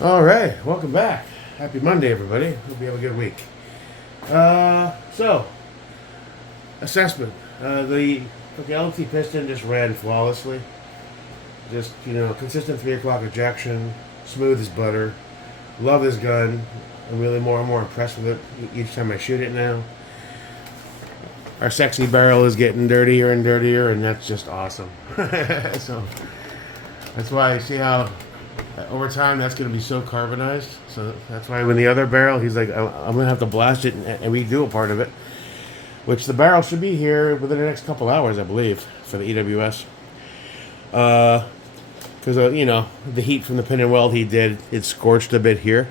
All right, welcome back. Happy Monday, everybody. Hope you have a good week. So assessment. The LT piston just ran flawlessly. Just consistent 3 o'clock ejection, smooth as butter. Love this gun. I'm really more and more impressed with it each time I shoot it now. Our sexy barrel is getting dirtier and dirtier, and that's just awesome. So that's why I see how over time that's going to be so carbonized. So that's why when the other barrel, he's like, I'm going to have to blast it and redo a part of it, which the barrel should be here within the next couple hours, I believe, for the EWS. Because the heat from the pin and weld he did, it scorched a bit here.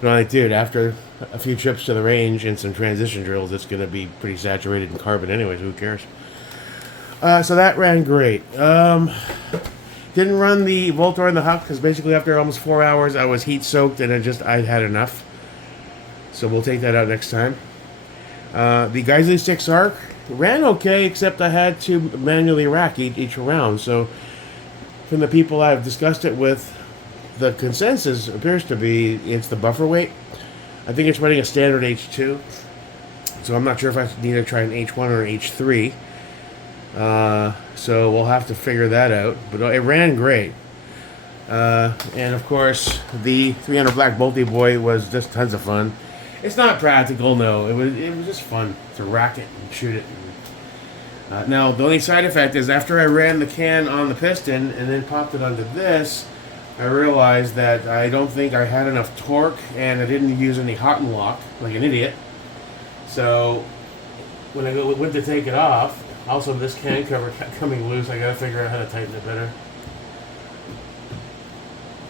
But I'm like, dude, after a few trips to the range and some transition drills, it's going to be pretty saturated in carbon anyways. Who cares? So that ran great. Didn't run the Voltor and the Huck because basically after almost 4 hours I was heat soaked and I'd had enough. So we'll take that out next time. The Geisley 6 Arc ran okay, except I had to manually rack each round. So from the people I've discussed it with, the consensus appears to be it's the buffer weight. I think it's running a standard H2. So I'm not sure if I need to try an H1 or an H3. So we'll have to figure that out. But it ran great. And of course, the 300 Black Bolty Boy was just tons of fun. It's not practical, no. It was just fun to rack it and shoot it. Now, the only side effect is after I ran the can on the piston and then popped it onto this, I realized that I don't think I had enough torque and I didn't use any hot and lock like an idiot. So when I went to take it off, also this can cover kept coming loose. I gotta figure out how to tighten it better.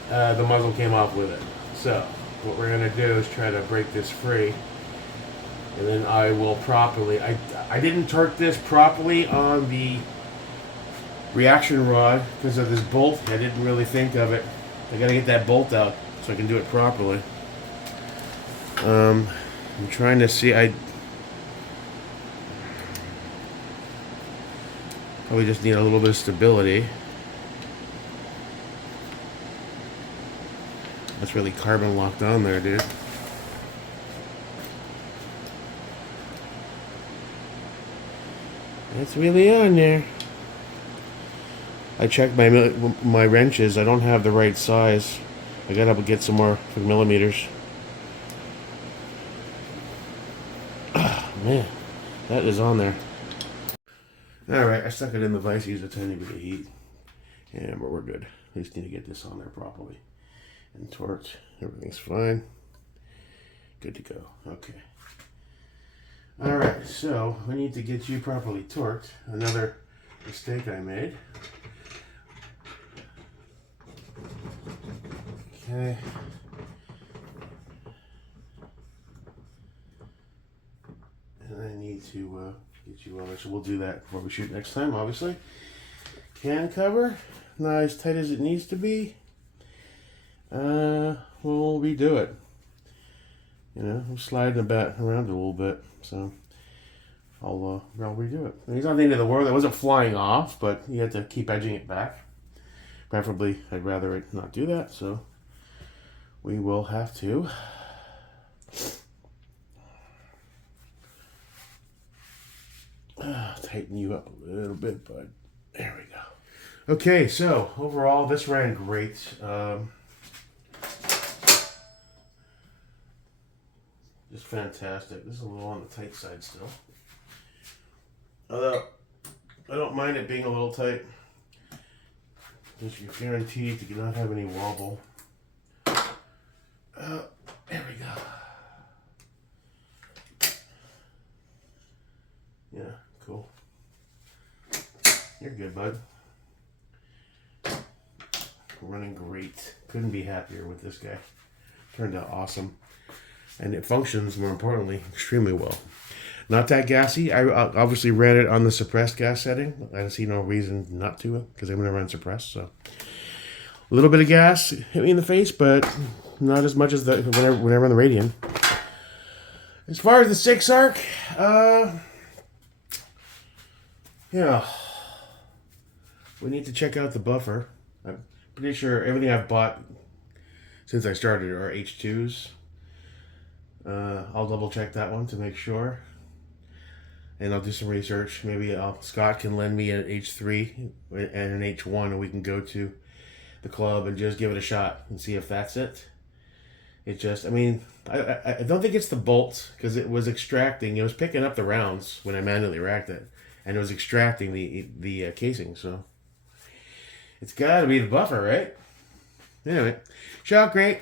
The muzzle came off with it. So what we're gonna do is try to break this free, and then I will properly. I didn't torque this properly on the reaction rod because of this bolt. I didn't really think of it. I gotta get that bolt out so I can do it properly. I'm trying to see. I probably just need a little bit of stability. That's really carbon locked on there, dude. That's really on there. I checked my wrenches. I don't have the right size. I gotta get some more millimeters. Oh, man, that is on there. Alright, I stuck it in the vise, used a tiny bit of heat. And we're good. I just need to get this on there properly. And torqued. Everything's fine. Good to go. Okay. Alright, so we need to get you properly torqued. Another mistake I made. Okay. And I need to get you on there, so we'll do that before we shoot next time, obviously. Can cover, not as tight as it needs to be. We'll redo it. I'm sliding the bat around a little bit, so I'll redo it. And it's not the end of the world. It wasn't flying off, but you had to keep edging it back. Preferably, I'd rather it not do that, so we will have to tighten you up a little bit, but there we go. Okay, so overall, this ran great. Just fantastic. This is a little on the tight side still. Although, I don't mind it being a little tight. Because you're guaranteed to not have any wobble. There we go. Yeah, cool. You're good, bud. Running great. Couldn't be happier with this guy. Turned out awesome. And it functions, more importantly, extremely well. Not that gassy. I obviously ran it on the suppressed gas setting. I see no reason not to, because I'm going to run suppressed. So a little bit of gas hit me in the face, but not as much as whenever on the Radian. As far as the 6 arc, we need to check out the buffer. I'm pretty sure everything I've bought since I started are H2s. I'll double check that one to make sure. And I'll do some research. Maybe Scott can lend me an H3 and an H1, and we can go to the club and just give it a shot and see if that's it. It just, I mean, I don't think it's the bolt, because it was extracting. It was picking up the rounds when I manually racked it, and it was extracting the casing. So it's got to be the buffer, right? Anyway, shot great.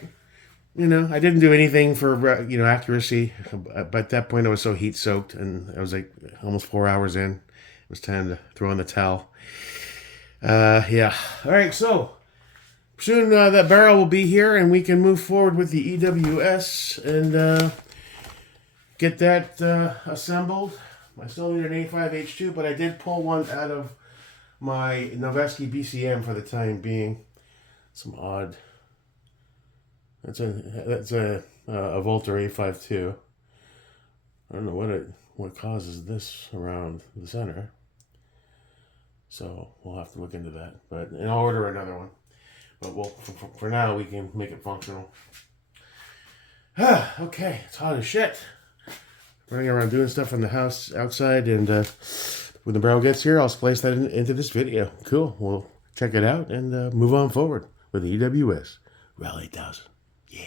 You know, I didn't do anything for accuracy, but at that point I was so heat soaked, and I was like almost 4 hours in. It was time to throw in the towel. Yeah. All right, so soon that barrel will be here, and we can move forward with the EWS and get that assembled. I still need an A5H2, but I did pull one out of my Noveski BCM for the time being. Some odd. That's a Volter A52. I don't know what causes this around the center. So we'll have to look into that. But and I'll order another one. But for now we can make it functional. Okay, it's hot as shit. Running around doing stuff in the house outside, and when the barrel gets here, I'll splice that into this video. Cool. We'll check it out and move on forward with the EWS Rally 1000. Yeah.